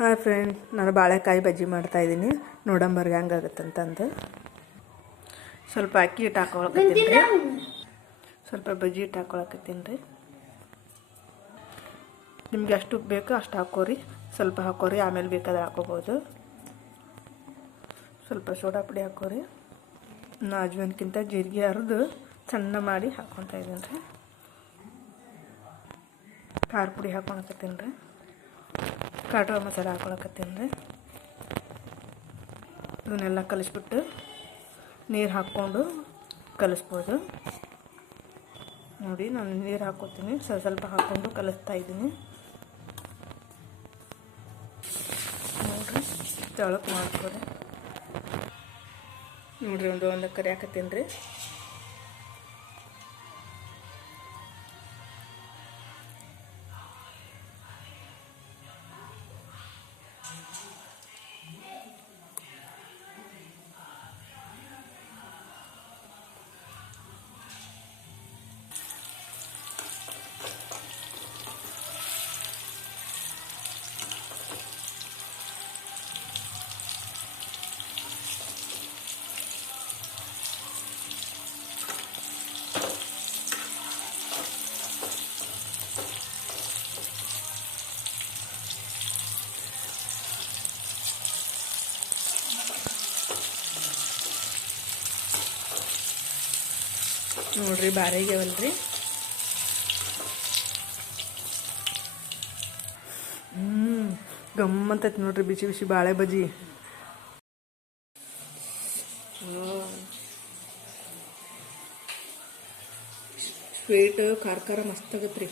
Hi friend ನಾನು ಬಾಳೆಕಾಯಿ ಬಜ್ಜಿ ಮಾಡ್ತಾಯಿದ್ದೀನಿ ನೋಡಂಬರ್ಗೆ ಹಂಗಾಗತ್ತಂತಂದು ಸ್ವಲ್ಪ ಅಕ್ಕಿ ಹಿಟ್ಟು ಹಾಕೊಳಕತ್ತೀನಿ ರೀ ಸ್ವಲ್ಪ ಬಜ್ಜಿ ಹಿಟ್ಟು ಹಾಕೊಳಕತ್ತೀನಿ ರೀ ನಿಮ್ಗೆ ಎಷ್ಟು ಬೇಕೋ ಅಷ್ಟು ಹಾಕೋರಿ. ಸ್ವಲ್ಪ ಹಾಕೋರಿ ಆಮೇಲೆ ಬೇಕಾದ್ರೆ ಹಾಕೋಬೋದು. ಸ್ವಲ್ಪ ಸೋಡಾ ಪುಡಿ ಹಾಕೋರಿ. ನಾ ಅಜ್ವಾನ್ಕಿಂತ ಜೀರಿಗೆ ಹರಿದು ಸಣ್ಣ ಮಾಡಿ ಹಾಕ್ಕೊತಾ ಇದ್ದೀನಿ ರೀ. ಖಾರ ಪುಡಿ ಹಾಕೊಳಕತ್ತೀನಿ ರೀ ಕಾಟೋ ಮಸಾಲ ಹಾಕೊಳಕತ್ತೀನಿ ರೀ. ಇವನ್ನೆಲ್ಲ ಕಲಿಸ್ಬಿಟ್ಟು ನೀರು ಹಾಕ್ಕೊಂಡು ಕಲಿಸ್ಬೋದು. ನೋಡಿ, ನಾನು ನೀರು ಹಾಕೋತೀನಿ. ಸ್ವಲ್ಪ ಸ್ವಲ್ಪ ಹಾಕ್ಕೊಂಡು ಕಲಿಸ್ತಾ ಇದ್ದೀನಿ. ನೋಡಿರಿ ತೆಳಕ್ಕೆ ಮಾಡ್ಕೊರಿ. ನೋಡಿರಿ, ಒಂದು ಒಂದು ಕರಿ ಹಾಕತ್ತೀನಿ ರೀ. ನೋಡ್ರಿ ಬಾರಿಗೆವಲ್ರಿ ಹ್ಞೂ ಗಮ್ಮಂತೈತಿ ನೋಡ್ರಿ ಬಿಸಿ ಬಿಸಿ ಬಾಳೆ ಬಜ್ಜಿ. ಸ್ವೀಟ್ ಖಾರ ಖಾರ ಮಸ್ತ್ ಆಗತ್ತೆ ರೀ